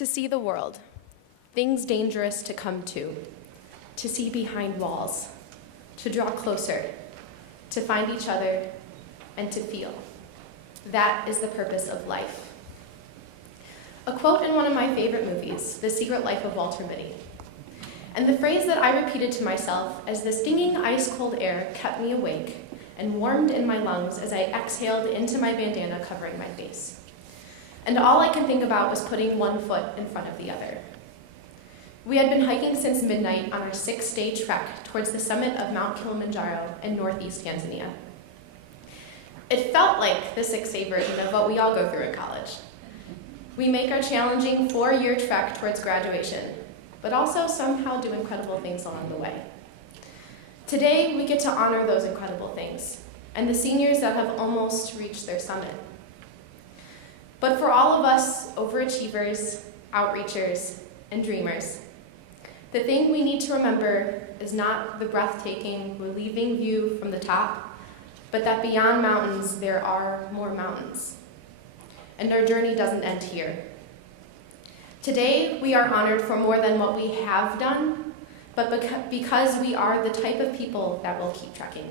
To see the world, things dangerous to come to see behind walls, to draw closer, to find each other, and to feel. That is the purpose of life. A quote in one of my favorite movies, The Secret Life of Walter Mitty. And the phrase that I repeated to myself as the stinging ice-cold air kept me awake and warmed in my lungs as I exhaled into my bandana covering my face. And all I could think about was putting one foot in front of the other. We had been hiking since midnight on our 6-day trek towards the summit of Mount Kilimanjaro in northeast Tanzania. It felt like the 6-day version of what we all go through in college. We make our challenging 4-year trek towards graduation, but also somehow do incredible things along the way. Today, we get to honor those incredible things and the seniors that have almost reached their summit. But for all of us overachievers, outreachers, and dreamers, the thing we need to remember is not the breathtaking, relieving view from the top, but that beyond mountains, there are more mountains. And our journey doesn't end here. Today, we are honored for more than what we have done, but because we are the type of people that will keep trekking.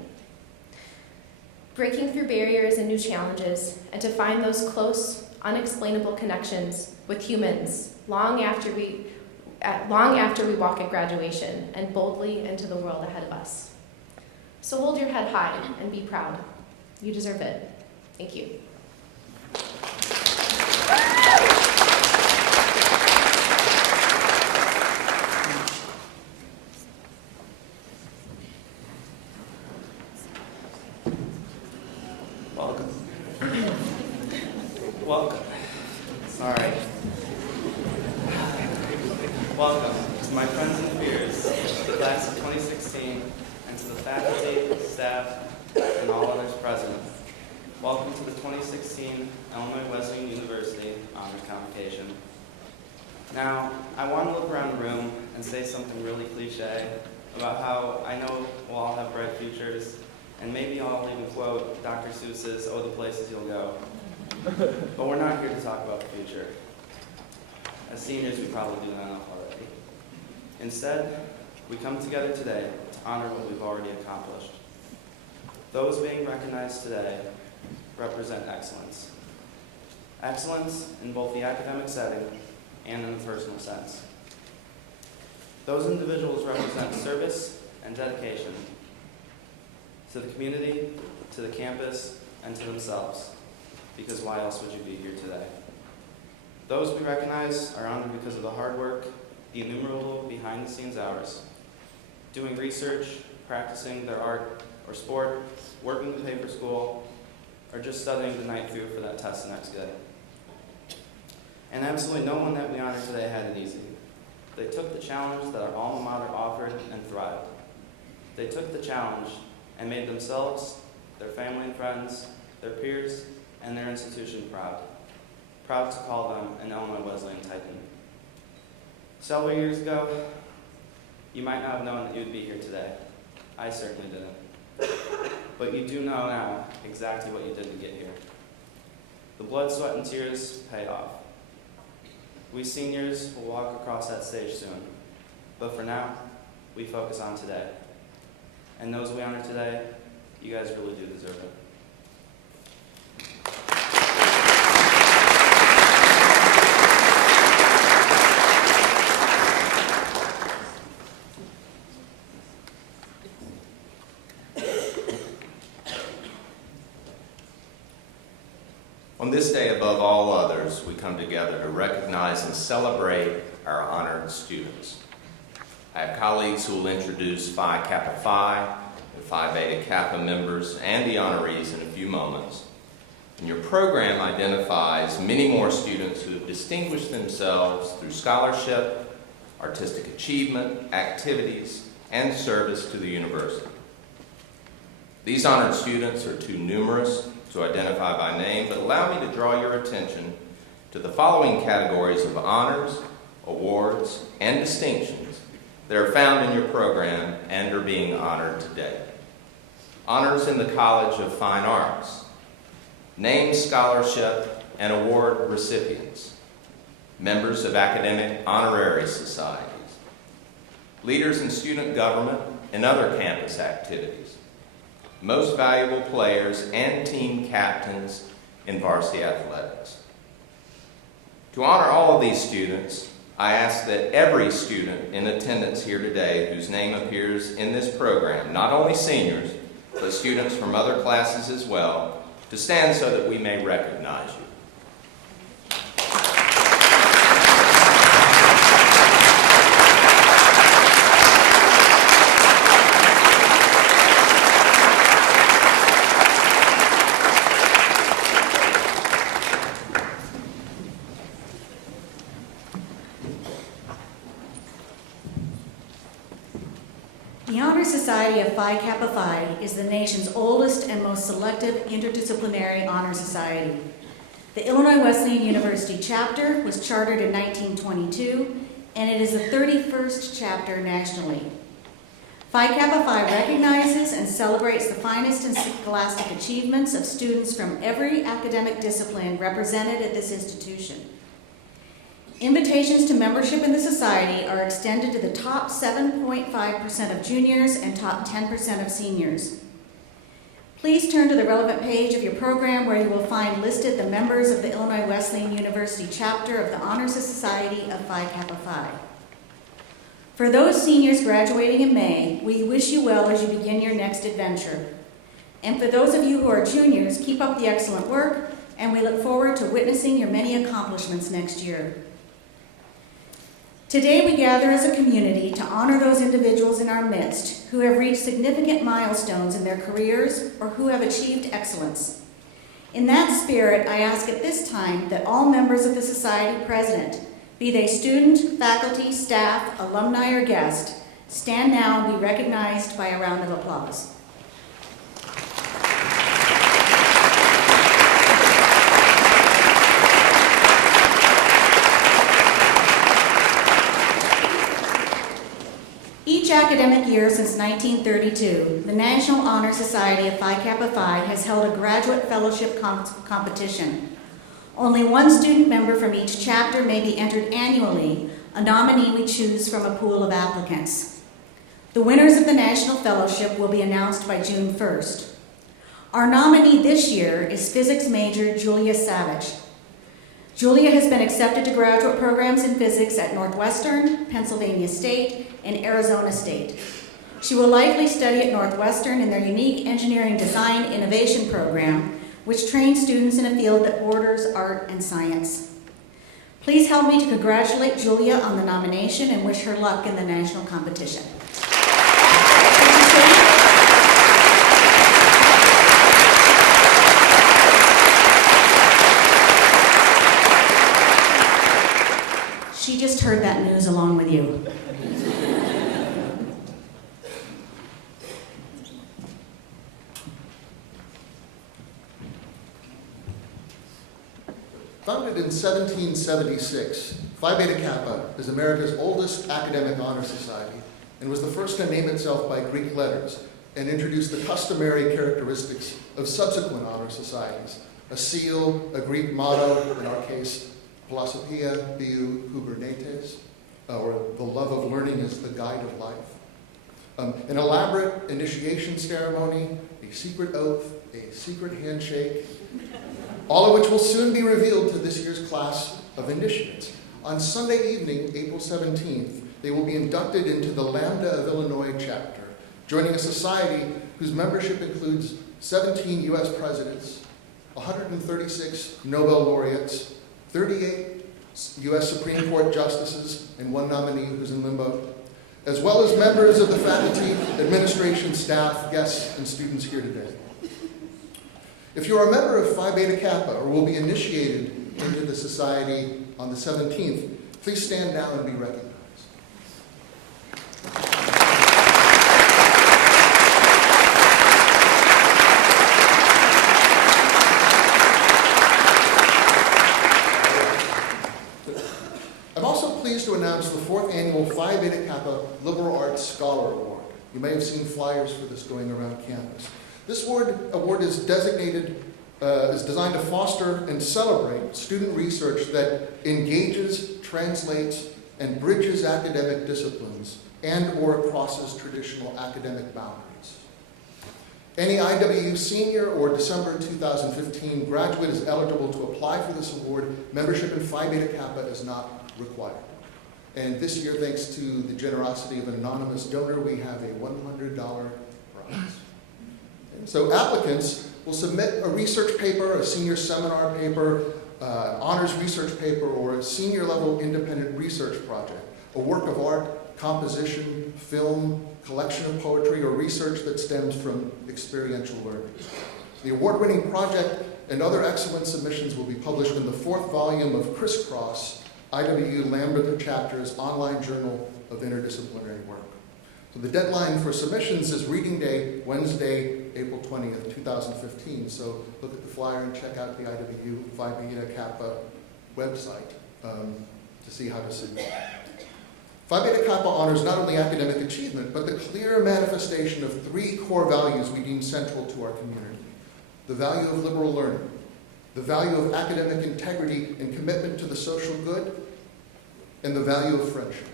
Breaking through barriers and new challenges, and to find those close, unexplainable connections with humans long after we walk at graduation and boldly into the world ahead of us. So hold your head high and be proud. You deserve it. Thank you. Welcome. All right. Welcome to my friends and peers, the class of 2016, and to the faculty, staff, and all others present. Welcome to the 2016 Illinois Wesleyan University Honor Convocation. Now, I want to look around the room and say something really cliche about how I know we'll all have bright futures, and maybe I'll even quote Dr. Seuss's "Oh, the Places You'll Go." But we're not here to talk about the future. As seniors, we probably do that enough already. Instead, we come together today to honor what we've already accomplished. Those being recognized today represent excellence. Excellence in both the academic setting and in the personal sense. Those individuals represent service and dedication to the community, to the campus, and to themselves. Because why else would you be here today? Those we recognize are honored because of the hard work, the innumerable behind-the-scenes hours, doing research, practicing their art or sport, working to pay for school, or just studying the night through for that test the next day. And absolutely no one that we honor today had it easy. They took the challenge that our alma mater offered and thrived. They took the challenge and made themselves, their family and friends, their peers, and their institution proud. Proud to call them an Illinois Wesleyan Titan. Several years ago, you might not have known that you'd be here today. I certainly didn't. But you do know now exactly what you did to get here. The blood, sweat, and tears pay off. We seniors will walk across that stage soon. But for now, we focus on today. And those we honor today, you guys really do deserve it. On this day, above all others, we come together to recognize and celebrate our honored students. I have colleagues who will introduce Phi Kappa Phi and Phi Beta Kappa members and the honorees in a few moments. And your program identifies many more students who have distinguished themselves through scholarship, artistic achievement, activities, and service to the university. These honored students are too numerous to identify by name, but allow me to draw your attention to the following categories of honors, awards, and distinctions that are found in your program and are being honored today. Honors in the College of Fine Arts, named scholarship and award recipients, members of academic honorary societies, leaders in student government and other campus activities, most valuable players and team captains in varsity athletics. To honor all of these students, I ask that every student in attendance here today whose name appears in this program, not only seniors, but students from other classes as well, to stand so that we may recognize you. The Honor Society of Phi Kappa Phi is the nation's oldest and most selective interdisciplinary honor society. The Illinois Wesleyan University chapter was chartered in 1922, and it is the 31st chapter nationally. Phi Kappa Phi recognizes and celebrates the finest and scholastic achievements of students from every academic discipline represented at this institution. Invitations to membership in the society are extended to the top 7.5% of juniors and top 10% of seniors. Please turn to the relevant page of your program where you will find listed the members of the Illinois Wesleyan University chapter of the Honor Society of Phi Kappa Phi. For those seniors graduating in May, we wish you well as you begin your next adventure. And for those of you who are juniors, keep up the excellent work, and we look forward to witnessing your many accomplishments next year. Today we gather as a community to honor those individuals in our midst who have reached significant milestones in their careers or who have achieved excellence. In that spirit, I ask at this time that all members of the society present, be they student, faculty, staff, alumni, or guest, stand now and be recognized by a round of applause. Each academic year since 1932, the National Honor Society of Phi Kappa Phi has held a graduate fellowship competition. Only one student member from each chapter may be entered annually, a nominee we choose from a pool of applicants. The winners of the National Fellowship will be announced by June 1st. Our nominee this year is physics major Julia Savage. Julia has been accepted to graduate programs in physics at Northwestern, Pennsylvania State, and Arizona State. She will likely study at Northwestern in their unique engineering design innovation program, which trains students in a field that borders art and science. Please help me to congratulate Julia on the nomination and wish her luck in the national competition. She just heard that news along with you. Founded in 1776, Phi Beta Kappa is America's oldest academic honor society and was the first to name itself by Greek letters and introduce the customary characteristics of subsequent honor societies, a seal, a Greek motto, in our case, Philosophia Biou Kubernetes, or the love of learning is the guide of life. An elaborate initiation ceremony, a secret oath, a secret handshake, all of which will soon be revealed to this year's class of initiates. On Sunday evening, April 17th, they will be inducted into the Lambda of Illinois chapter, joining a society whose membership includes 17 U.S. presidents, 136 Nobel laureates, 38 U.S. Supreme Court justices, and one nominee who's in limbo, as well as members of the faculty, administration, staff, guests, and students here today. If you are a member of Phi Beta Kappa or will be initiated into the society on the 17th, please stand now and be recognized. I'm also pleased to announce the 4th annual Phi Beta Kappa Liberal Arts Scholar Award. You may have seen flyers for this going around campus. This award is designated is designed to foster and celebrate student research that engages, translates, and bridges academic disciplines and/or crosses traditional academic boundaries. Any IWU senior or December 2015 graduate is eligible to apply for this award. Membership in Phi Beta Kappa is not required. And this year, thanks to the generosity of an anonymous donor, we have a $100 prize. And so applicants will submit a research paper, a senior seminar paper, honors research paper, or a senior level independent research project, a work of art, composition, film, collection of poetry, or research that stems from experiential learning. The award-winning project and other excellent submissions will be published in the 4th volume of Crisscross, IWU Untitled Chapter's online journal of interdisciplinary work. So the deadline for submissions is reading day, Wednesday, April 20th, 2015. So look at the flyer and check out the IWU Phi Beta Kappa website to see how to submit. Phi Beta Kappa honors not only academic achievement, but the clear manifestation of 3 core values we deem central to our community: the value of liberal learning, the value of academic integrity and commitment to the social good, and the value of friendship.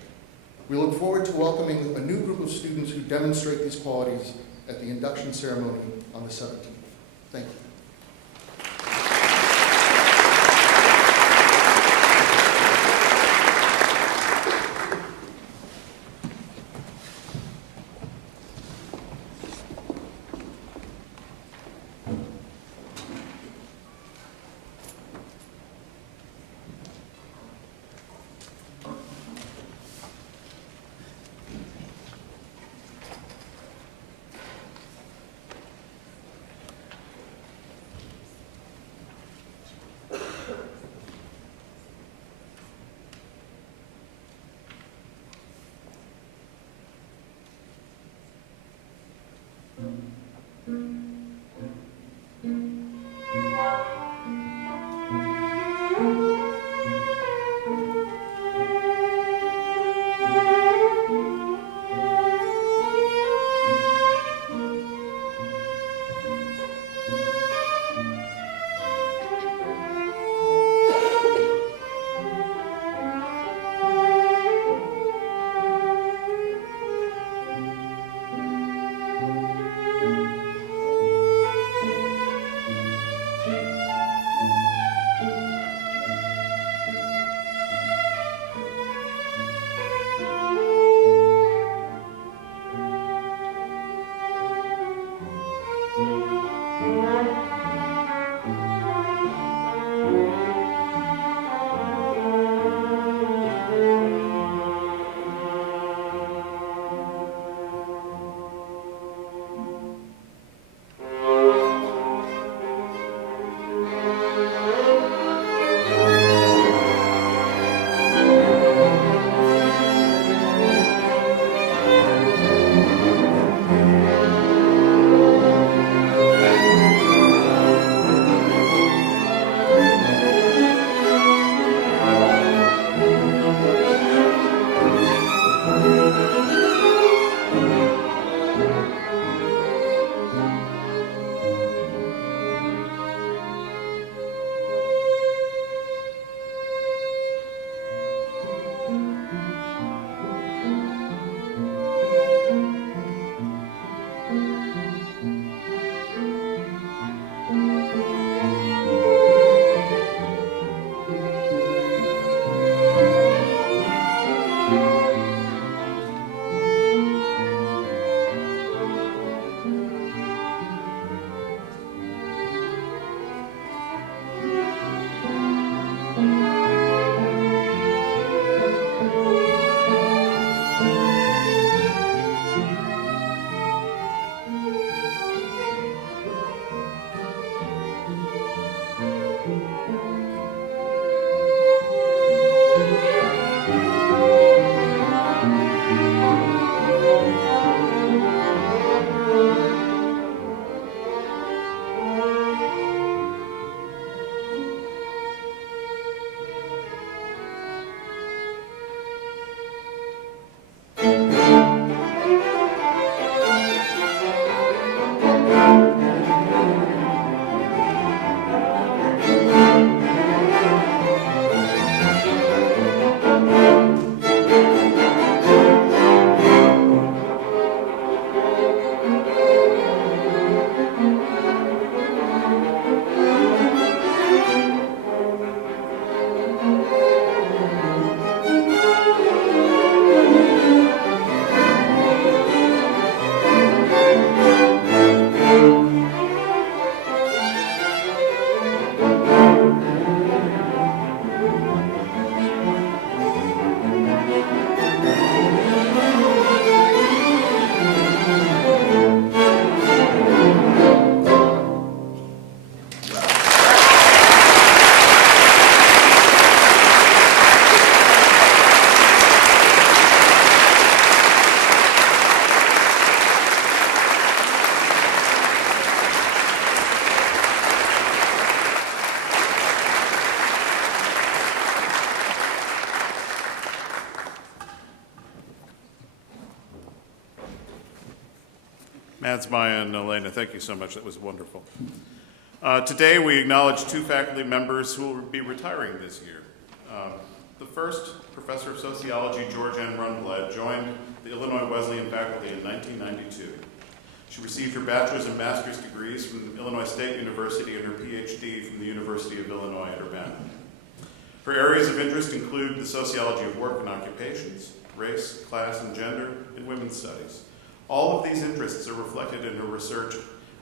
We look forward to welcoming a new group of students who demonstrate these qualities at the induction ceremony on the 17th. Thank you. Maya and Elena, thank you so much. That was wonderful. Today we acknowledge two faculty members who will be retiring this year. The first, Professor of Sociology George N. Rundblad, joined the Illinois Wesleyan faculty in 1992. She received her bachelor's and master's degrees from Illinois State University and her PhD from the University of Illinois at Urbana. Her areas of interest include the sociology of work and occupations, race, class, and gender, and women's studies. All of these interests are reflected in her research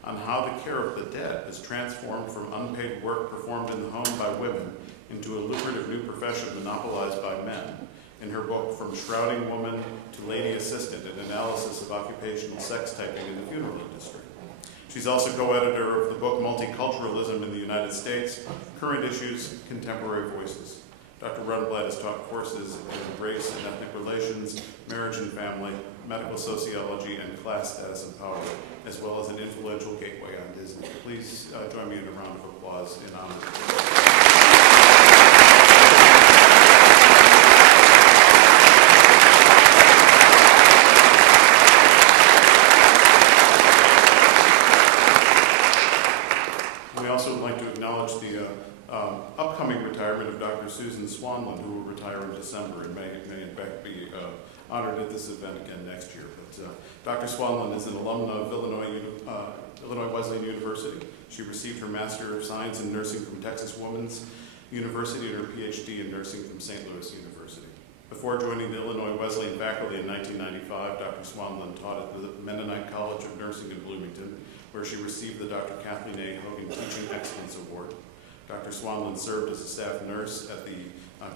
on how the care of the dead is transformed from unpaid work performed in the home by women into a lucrative new profession monopolized by men, in her book From Shrouding Woman to Lady Assistant, an analysis of occupational sex typing in the funeral industry. She's also co-editor of the book Multiculturalism in the United States, Current Issues, Contemporary Voices. Dr. Rundblad has taught courses in race and ethnic relations, marriage and family, medical sociology, and class status and power, as well as an influential gateway on Disney. Please join me in a round of applause in honor of her. We also would like to acknowledge the upcoming retirement of Dr. Susan Swanlund, who will retire in December and may in fact be honored at this event again next year. But Dr. Swanlund is an alumna of Illinois Wesleyan University. She received her Master of Science in Nursing from Texas Women's University and her PhD in Nursing from St. Louis University. Before joining the Illinois Wesleyan faculty in 1995, Dr. Swanlund taught at the Mennonite College of Nursing in Bloomington, where she received the Dr. Kathleen A. Hogan Teaching Excellence Award. Dr. Swanlund served as a staff nurse at the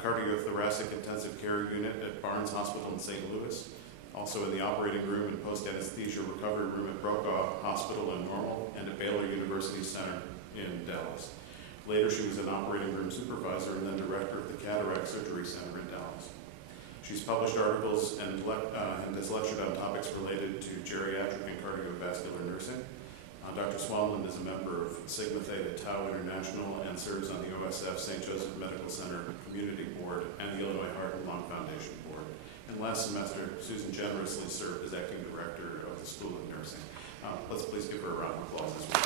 Cardiothoracic Intensive Care Unit at Barnes Hospital in St. Louis, also in the operating room and post-anesthesia recovery room at Brokaw Hospital in Normal, and at Baylor University Center in Dallas. Later, she was an operating room supervisor and then director of the Cataract Surgery Center in Dallas. She's published articles and has lectured on topics related to geriatric and cardiovascular nursing. Dr. Swanlund is a member of Sigma Theta Tau International and serves on the OSF St. Joseph Medical Center Community Board and the Illinois Heart and Lung Foundation Board. And last semester, Susan generously served as acting director of the School of Nursing. Let's please give her a round of applause as well.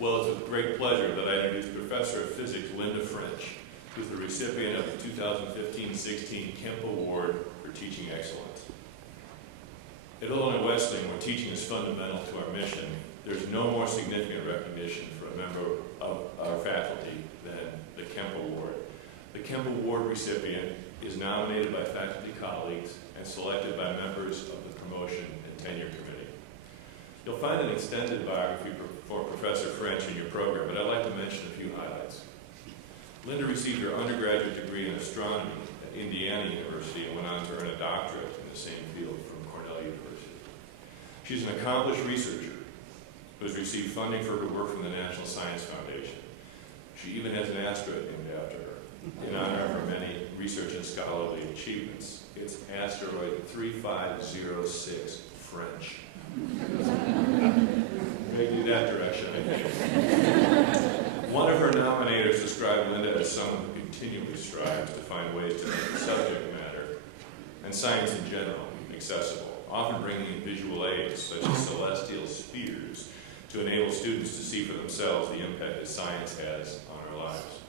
Well, it's with great pleasure that I introduce Professor of Physics Linda French, who is the recipient of the 2015-16 Kemp Award for Teaching Excellence. At Illinois Wesleyan, where teaching is fundamental to our mission, there's no more significant recognition for a member of our faculty than the Kemp Award. The Kemp Award recipient is nominated by faculty colleagues and selected by members of the Promotion and Tenure Committee. You'll find an extended biography for Professor French in your program, but I'd like to mention a few highlights. Linda received her undergraduate degree in astronomy at Indiana University and went on to earn a doctorate in the same field from Cornell University. She's an accomplished researcher who has received funding for her work from the National Science Foundation. She even has an asteroid named after her in honor of her many research and scholarly achievements. It's asteroid 3506 French. Maybe that direction, I think. One of her nominators described Linda as someone who continually strives to find ways to make the subject matter and science in general accessible, often bringing in visual aids such as celestial spheres to enable students to see for themselves the impact that science has on our lives.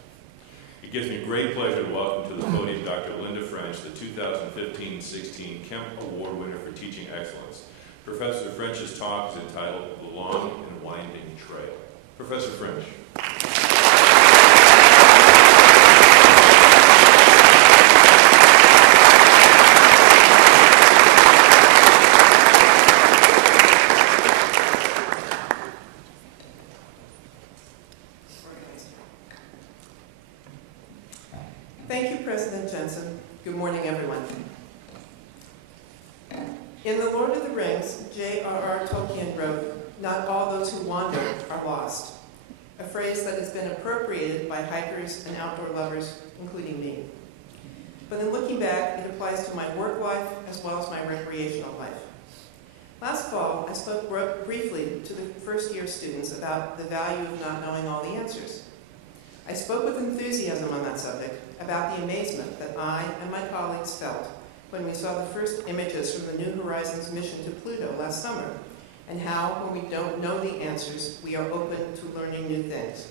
It gives me great pleasure to welcome to the podium Dr. Linda French, the 2015-16 Kemp Award winner for Teaching Excellence. Professor French's talk is entitled The Long and Winding Trail. Professor French. Thank you, President Jensen. Good morning, everyone. In The Lord of the Rings, J.R.R. Tolkien wrote, "Not all those who wander are lost," a phrase that has been appropriated by hikers and outdoor lovers, including me. But in looking back, it applies to my work life as well as my recreational life. Last fall, I spoke briefly to the first-year students about the value of not knowing all the answers. I spoke with enthusiasm on that subject about the amazement that I and my colleagues felt when we saw the first images from the New Horizons mission to Pluto last summer, and how, when we don't know the answers, we are open to learning new things.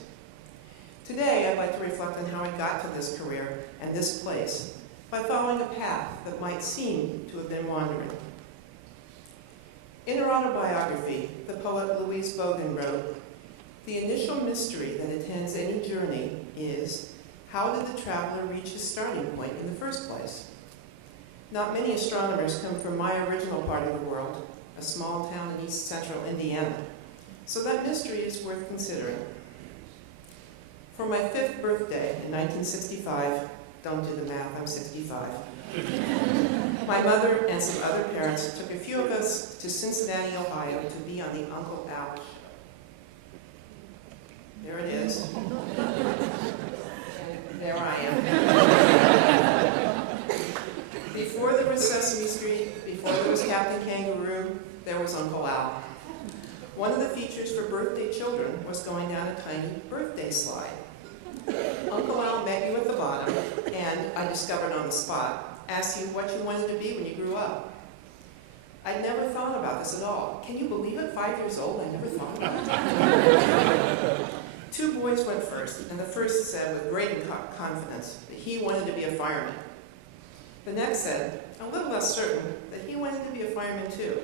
Today, I'd like to reflect on how I got to this career and this place by following a path that might seem to have been wandering. In her autobiography, the poet Louise Bogan wrote, "The initial mystery that attends any journey is, how did the traveler reach his starting point in the first place? Not many astronomers come from my original part of the world, a small town in east central Indiana, so that mystery is worth considering. For my 5th birthday in 1965, don't do the math, I'm 65, my mother and some other parents took a few of us to Cincinnati, Ohio to be on the Uncle Al show. There it is. And there I am. Before there was Sesame Street, before there was Captain Kangaroo, there was Uncle Al. One of the features for birthday children was going down a tiny birthday slide. Uncle Al met you at the bottom, and I discovered on the spot, asked you what you wanted to be when you grew up. I'd never thought about this at all. Can you believe it? 5 years old, I never thought about it. 2 boys went first, and the first said with great confidence that he wanted to be a fireman. The next said, a little less certain, that he wanted to be a fireman too.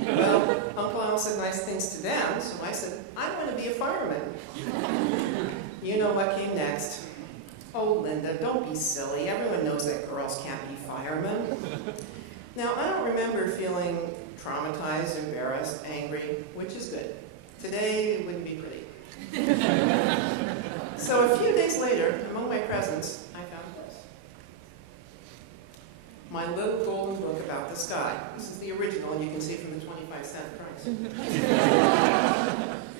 Well, Uncle Al said nice things to them, so I said, I want to be a fireman. You know what came next. Oh, Linda, don't be silly. Everyone knows that girls can't be firemen. Now, I don't remember feeling traumatized, embarrassed, angry, which is good. Today, it wouldn't be pretty. So a few days later, among my presents, I found this. My little golden book about the sky. This is the original, and you can see from the 25-cent price.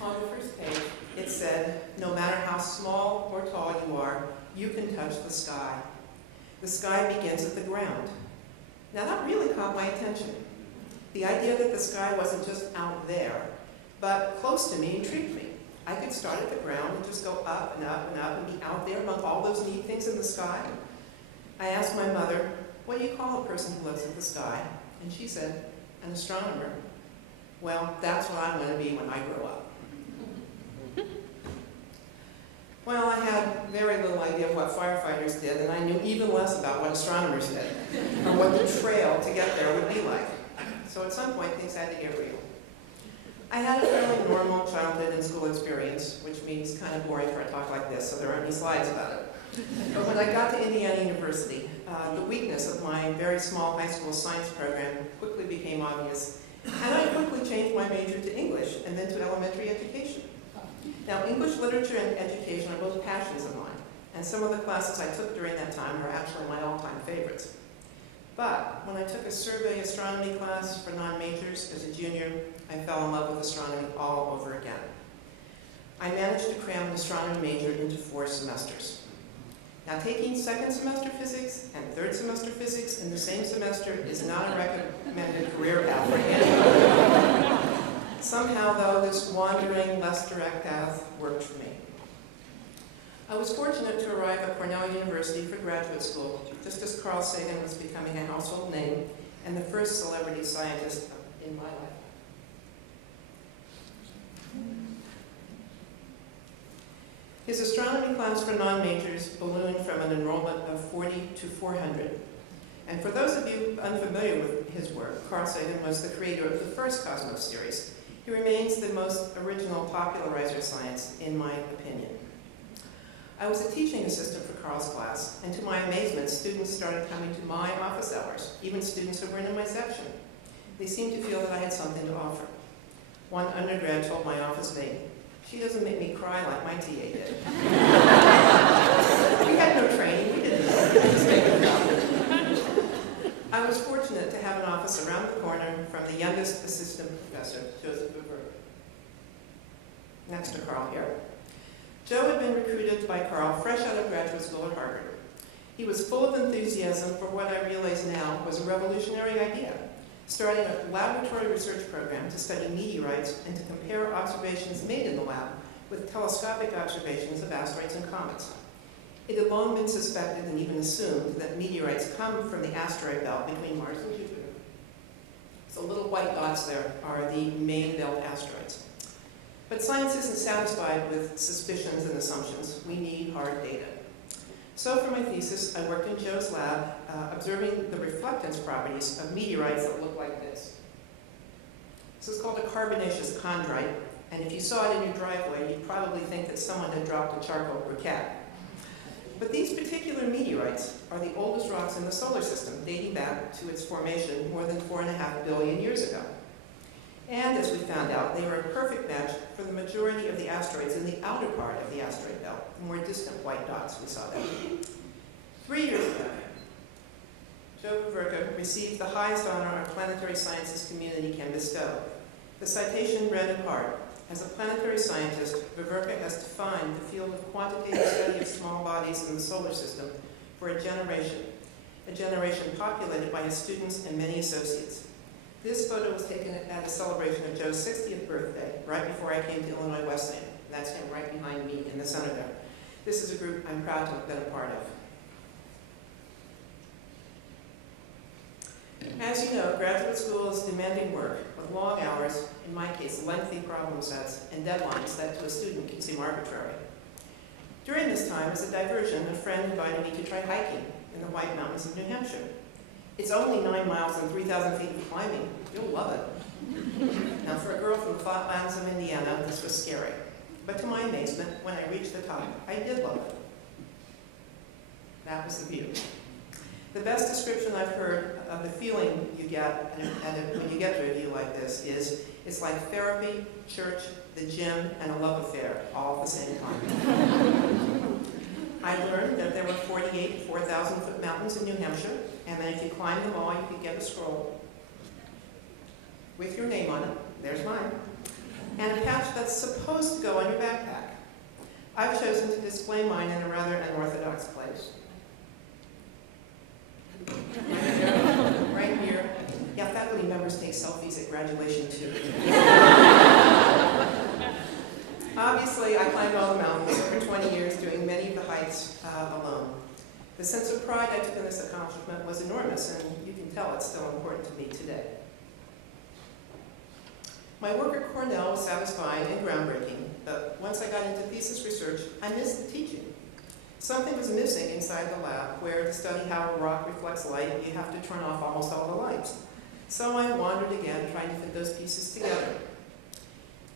On the first page, it said, no matter how small or tall you are, you can touch the sky. The sky begins at the ground. Now that really caught my attention. The idea that the sky wasn't just out there, but close to me intrigued me. I could start at the ground and just go up and up and up and be out there among all those neat things in the sky. I asked my mother, what do you call a person who looks at the sky? And she said, an astronomer. Well, that's what I'm going to be when I grow up. Well, I had very little idea of what firefighters did, and I knew even less about what astronomers did, or what the trail to get there would be like. So at some point, things had to get real. I had a fairly normal childhood and school experience, which means kind of boring for a talk like this, so there aren't any slides about it. But when I got to Indiana University, the weakness of my very small high school science program quickly became obvious, and I quickly changed my major to English and then to elementary education. Now, English literature and education are both passions of mine, and some of the classes I took during that time are actually my all-time favorites. But when I took a survey astronomy class for non-majors as a junior, I fell in love with astronomy all over again. I managed to cram an astronomy major into 4 semesters. Now, taking second semester physics and third semester physics in the same semester is not a recommended career path for anyone. Somehow, though, this wandering, less direct path worked for me. I was fortunate to arrive at Cornell University for graduate school, just as Carl Sagan was becoming a household name and the first celebrity scientist in my life. His astronomy class for non-majors ballooned from an enrollment of 40 to 400. And for those of you unfamiliar with his work, Carl Sagan was the creator of the first Cosmos series. He remains the most original popularizer of science, in my opinion. I was a teaching assistant for Carl's class, and to my amazement, students started coming to my office hours, even students who weren't in my section. They seemed to feel that I had something to offer. One undergrad told my office mate, she doesn't make me cry like my TA did. We had no training, we didn't know. I was fortunate to have an office around the corner from the youngest assistant professor, Joseph Bouver. Next to Carl here. Joe had been recruited by Carl fresh out of graduate school at Harvard. He was full of enthusiasm for what I realize now was a revolutionary idea, starting a laboratory research program to study meteorites and to compare observations made in the lab with telescopic observations of asteroids and comets. It had long been suspected and even assumed that meteorites come from the asteroid belt between Mars and Jupiter. So little white dots there are the main belt asteroids. But science isn't satisfied with suspicions and assumptions. We need hard data. So for my thesis, I worked in Joe's lab, observing the reflectance properties of meteorites that look like this. This is called a carbonaceous chondrite, and if you saw it in your driveway, you'd probably think that someone had dropped a charcoal briquette. But these particular meteorites are the oldest rocks in the solar system, dating back to its formation more than 4.5 billion years ago. And as we found out, they are a perfect match for the majority of the asteroids in the outer part of the asteroid belt, the more distant white dots we saw there. 3 years ago, Joe Veverka received the highest honor our planetary sciences community can bestow. The citation read in part, "As a planetary scientist, Veverka has defined the field of quantitative study of small bodies in the solar system for a generation populated by his students and many associates." This photo was taken at a celebration of Joe's 60th birthday, right before I came to Illinois Wesleyan. That's him right behind me in the center there. This is a group I'm proud to have been a part of. As you know, graduate school is demanding work with long hours, in my case, lengthy problem sets, and deadlines that to a student can seem arbitrary. During this time, as a diversion, a friend invited me to try hiking in the White Mountains of New Hampshire. It's only 9 miles and 3,000 feet of climbing. You'll love it. Now, for a girl from the flatlands of Indiana, this was scary. But to my amazement, when I reached the top, I did love it. That was the view. The best description I've heard of the feeling you get when you get to a view like this is, it's like therapy, church, the gym, and a love affair, all at the same time. I learned that there were 48 4,000-foot mountains in New Hampshire, and that if you climbed them all, you could get a scroll with your name on it, there's mine, and a patch that's supposed to go on your backpack. I've chosen to display mine in a rather unorthodox place. Right here. Yeah, faculty members take selfies at graduation too. Obviously, I climbed all the mountains over 20 years, doing many of the hikes alone. The sense of pride I took in this accomplishment was enormous, and you can tell it's still important to me today. My work at Cornell was satisfying and groundbreaking, but once I got into thesis research, I missed the teaching. Something was missing inside the lab, where to study how a rock reflects light, you have to turn off almost all the lights. So I wandered again, trying to fit those pieces together.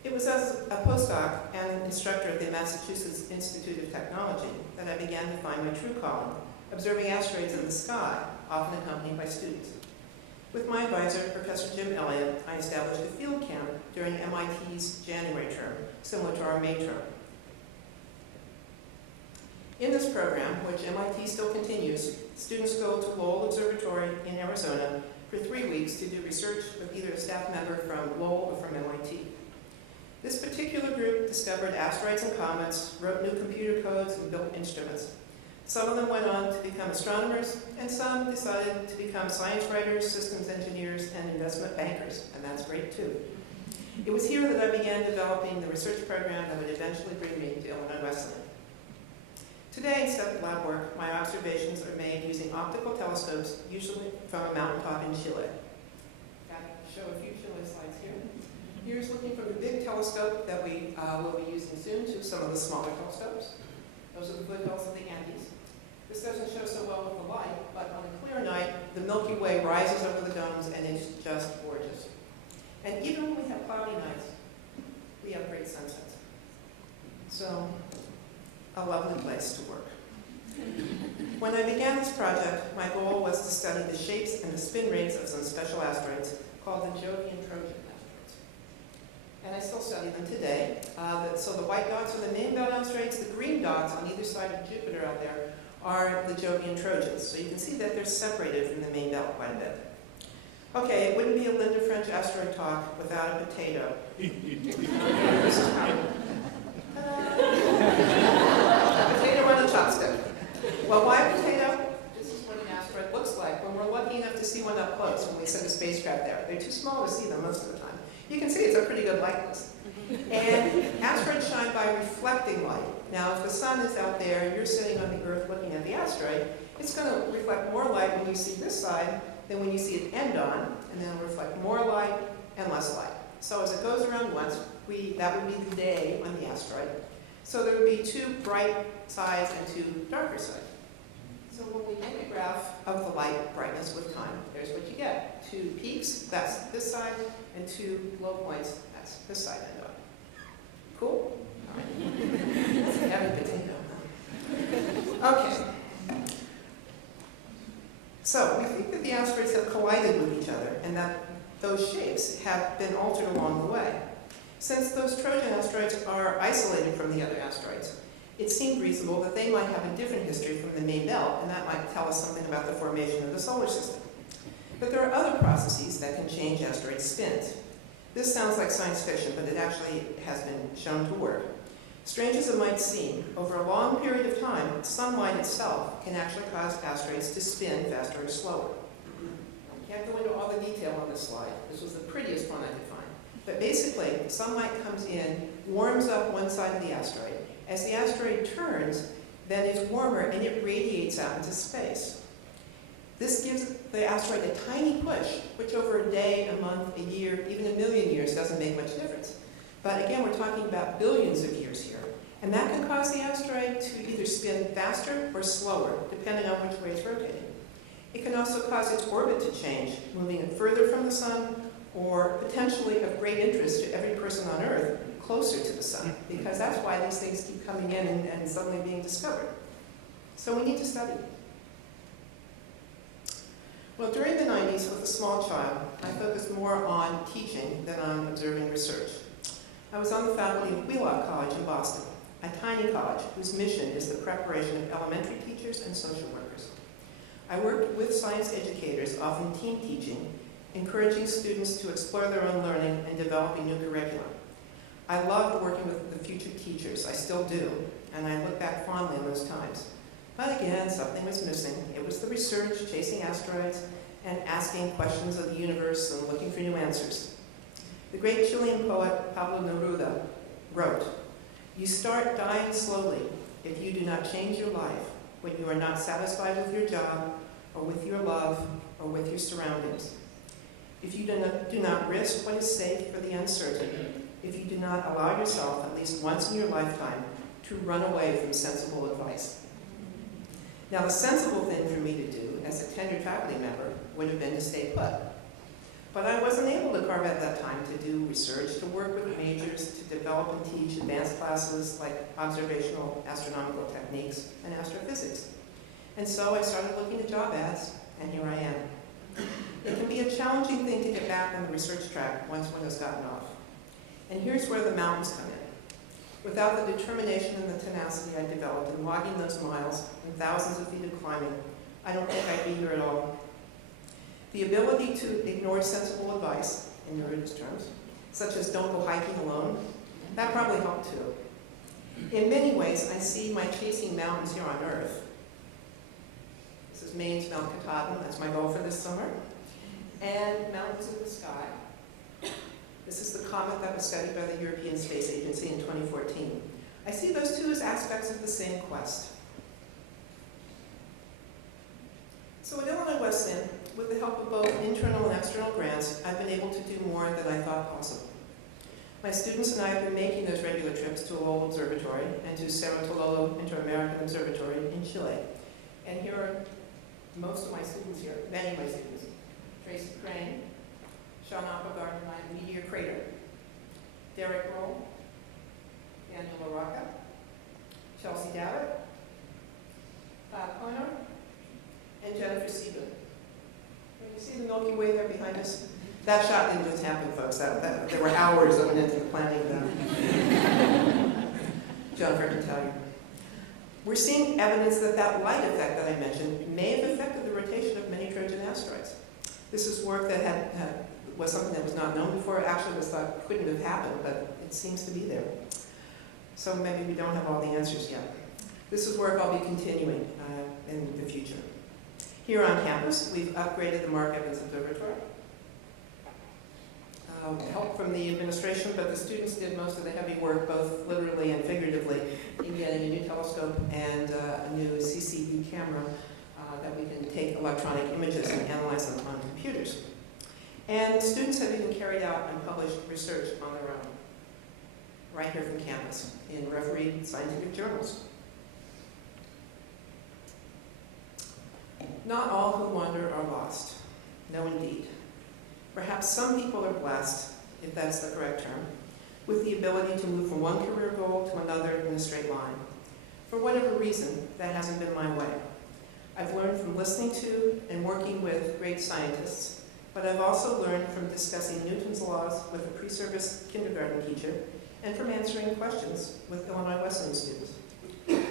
It was as a postdoc and an instructor at the Massachusetts Institute of Technology that I began to find my true calling, observing asteroids in the sky, often accompanied by students. With my advisor, Professor Jim Elliott, I established a field camp during MIT's January term, similar to our May term. In this program, which MIT still continues, students go to Lowell Observatory in Arizona for 3 weeks to do research with either a staff member from Lowell or from MIT. This particular group discovered asteroids and comets, wrote new computer codes, and built instruments. Some of them went on to become astronomers, and some decided to become science writers, systems engineers, and investment bankers, and that's great too. It was here that I began developing the research program that would eventually bring me to Illinois Wesleyan. Today, instead of lab work, my observations are made using optical telescopes, usually from a mountaintop in Chile. Got to show a few Chile slides here. Here's looking from the big telescope that we will be using soon to some of the smaller telescopes. Those are the foothills of the Andes. This doesn't show so well with the light, but on a clear night, the Milky Way rises over the domes and it's just gorgeous. And even when we have cloudy nights, we have great sunsets. So, a lovely place to work. When I began this project, my goal was to study the shapes and the spin rates of some special asteroids called the Jovian Trojan asteroids. And I still study them today. So the white dots are the main belt asteroids. The green dots on either side of Jupiter out there are the Jovian Trojans. So you can see that they're separated from the main belt quite a bit. Okay, it wouldn't be a Linda French asteroid talk without a potato. This is how potato on a chopstick. Well, why potato? This is what an asteroid looks like when we're lucky enough to to see one up close when we send a spacecraft there. They're too small to see them most of the time. You can see it's a pretty good likeness. And asteroids shine by reflecting light. Now, if the sun is out there and you're sitting on the Earth looking at the asteroid, it's going to reflect more light when you see this side than when you see it end on, and then it'll reflect more light and less light. So as it goes around once, that would be the day on the asteroid. So there would be two bright sides and two darker sides. So when we make a graph of the light brightness with time, there's what you get. Two peaks, that's this side, and two low points, that's this side end on. Cool? All right. That's a heavy potato. Okay. So we think that the asteroids have collided with each other and that those shapes have been altered along the way. Since those Trojan asteroids are isolated from the other asteroids, it seemed reasonable that they might have a different history from the main belt, and that might tell us something about the formation of the solar system. But there are other processes that can change asteroid spins. This sounds like science fiction, but it actually has been shown to work. Strange as it might seem, over a long period of time, sunlight itself can actually cause asteroids to spin faster or slower. I can't go into all the detail on this slide. This was the prettiest one I could find. But basically, sunlight comes in, warms up one side of the asteroid. As the asteroid turns, then it's warmer and it radiates out into space. This gives the asteroid a tiny push, which over a day, a month, a year, even a million years doesn't make much difference. But again, we're talking about billions of years here. And that can cause the asteroid to either spin faster or slower, depending on which way it's rotating. It can also cause its orbit to change, moving it further from the sun, or potentially of great interest to every person on Earth, closer to the sun, because that's why these things keep coming in and suddenly being discovered. So we need to study. Well, during the 90s, with a small child, I focused more on teaching than on observing research. I was on the faculty of Wheelock College in Boston, a tiny college whose mission is the preparation of elementary teachers and social workers. I worked with science educators, often team teaching, encouraging students to explore their own learning and developing new curriculum. I loved working with the future teachers, I still do, and I look back fondly on those times. But again, something was missing. It was the research, chasing asteroids, and asking questions of the universe and looking for new answers. The great Chilean poet Pablo Neruda wrote, "You start dying slowly if you do not change your life when you are not satisfied with your job, or with your love, or with your surroundings. If you do not risk what is safe for the uncertain, if you do not allow yourself, at least once in your lifetime, to run away from sensible advice." Now, the sensible thing for me to do as a tenured faculty member would have been to stay put. But I wasn't able to carve out that time to do research, to work with majors, to develop and teach advanced classes like observational astronomical techniques and astrophysics. And so I started looking at job ads, and here I am. It can be a challenging thing to get back on the research track once one has gotten off. And here's where the mountains come in. Without the determination and the tenacity I developed in logging those miles and thousands of feet of climbing, I don't think I'd be here at all. The ability to ignore sensible advice, in Neruda's terms, such as don't go hiking alone, that probably helped too. In many ways, I see my chasing mountains here on Earth. This is Maine's Mount Katahdin, that's my goal for this summer. And mountains in the sky. This is the comet that was studied by the European Space Agency in 2014. I see those two as aspects of the same quest. So at Illinois Wesleyan, with the help of both internal and external grants, I've been able to do more than I thought possible. My students and I have been making those regular trips to Lowell Observatory and to Cerro Tololo Inter-American Observatory in Chile. And here are most of my students here, many of my students. Tracy Crane, Sean Applegard and my Meteor Crater, Derek Roll, Daniel LaRocca, Chelsea Davitt, Bob Conner, and Jennifer Sieben. Can you see the Milky Way there behind us? That shot didn't just happen, folks. There were hours that went into the planning of that. Jennifer can tell you. We're seeing evidence that that light effect that I mentioned may have affected the rotation of many Trojan asteroids. This is work that was something that was not known before. It actually was thought couldn't have happened, but it seems to be there. So maybe we don't have all the answers yet. This is work I'll be continuing in the future. Here on campus, we've upgraded the Mark Evans Observatory. Help from the administration, but the students did most of the heavy work, both literally and figuratively, in getting a new telescope and a new CCD camera that we can take electronic images and analyze them on computers. And the students have even carried out and published research on their own, right here from campus, in refereed scientific journals. Not all who wander are lost. No, indeed. Perhaps some people are blessed, if that's the correct term, with the ability to move from one career goal to another in a straight line. For whatever reason, that hasn't been my way. I've learned from listening to and working with great scientists, but I've also learned from discussing Newton's laws with a pre-service kindergarten teacher and from answering questions with Illinois Wesleyan students.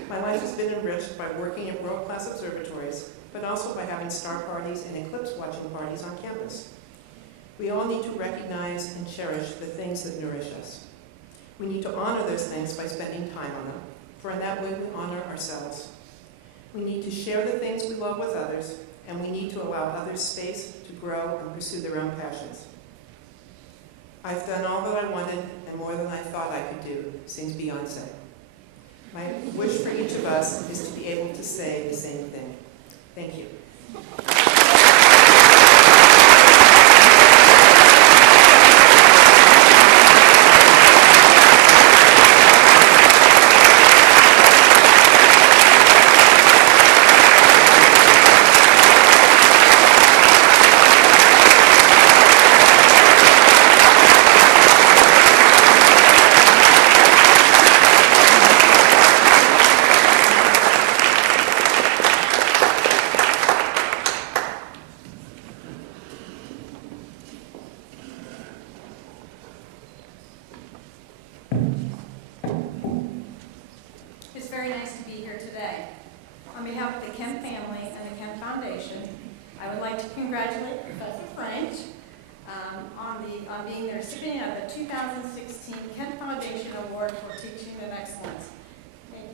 My life has been enriched by working at world-class observatories, but also by having star parties and eclipse watching parties on campus. We all need to recognize and cherish the things that nourish us. We need to honor those things by spending time on them, for in that way we honor ourselves. We need to share the things we love with others, and we need to allow others space to grow and pursue their own passions. I've done all that I wanted and more than I thought I could do, sings Beyonce. My wish for each of us is to be able to say the same thing. Thank you. It's very nice to be here today. On behalf of the Kemp family and the Kemp Foundation, I would like to congratulate Professor French on being the recipient of the 2016 Kemp Foundation Award for Teaching with Excellence. Thank you.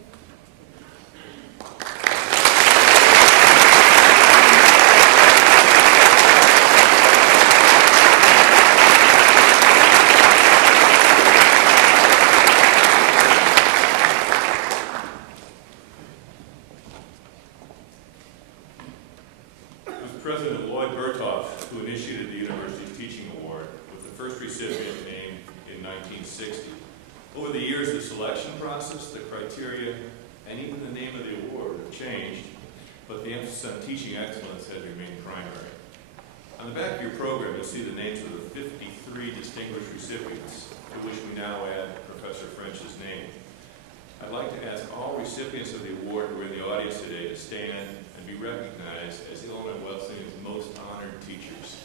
It was President Lloyd Berthoff who initiated the university's teaching award, with the first recipient named in 1960. Over the years, the selection process, the criteria, and even the name of the award have changed, but the emphasis on teaching excellence has remained primary. On the back of your program, you'll see the names of the 53 distinguished recipients, to which we now add Professor French's name. I'd like to ask all recipients of the award who are in the audience today to stand and be recognized as Illinois Wesleyan's most honored teachers.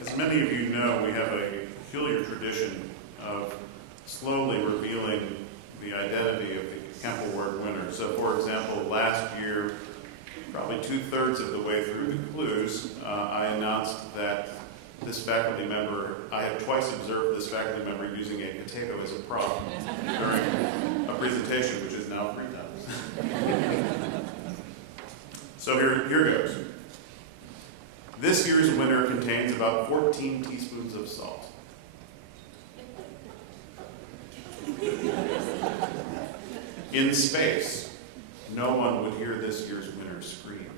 As many of you know, we have a peculiar tradition of slowly revealing the identity of the Kemp Award winner. So, for example, last year, probably 2/3 of the way through the clues, I announced that this faculty member, I had twice observed this faculty member using a potato as a prop during a presentation, which is now 3 times. So here goes. This year's winner contains about 14 teaspoons of salt. In space, no one would hear this year's winner scream.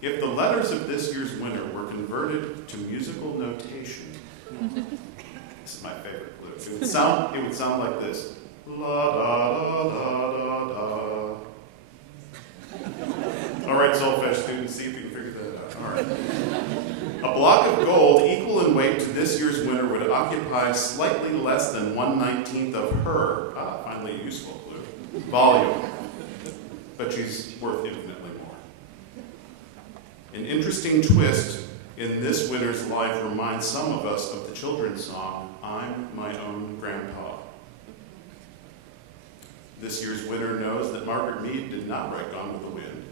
If the letters of this year's winner were converted to musical notation, this is my favorite clue. It would sound like this. La da da da da da. All right, Solfesh students, see if you can figure that out. All right. A block of gold equal in weight to this year's winner would occupy slightly less than 1/19 of her, finally a useful clue, volume. But she's worth infinitely more. An interesting twist in this winner's life reminds some of us of the children's song, I'm My Own Grandpa. This year's winner knows that Margaret Mead did not write Gone with the Wind.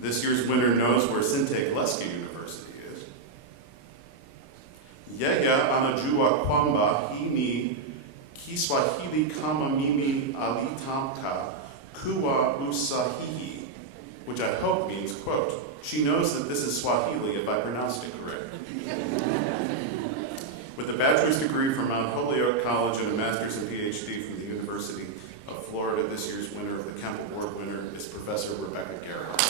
This year's winner knows where Sinte Gillespie University is. Yeye anajua kwamba hii ni Kiswahili kama mimi alitamka kuwa usahihi, which I hope means, quote, she knows that this is Swahili if I pronounced it correctly. With a bachelor's degree from Mount Holyoke College and a master's and PhD from the University of Florida, this year's winner of the Kemp Award winner is Professor Rebecca Gerhardt.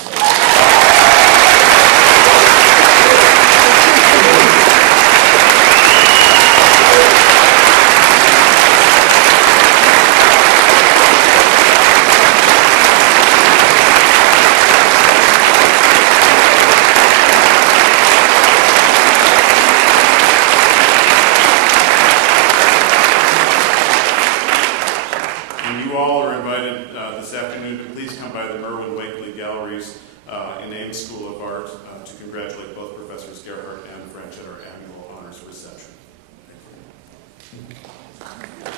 In Ames School of Art to congratulate both Professors Gerhardt and French at our annual honors reception. Thank you.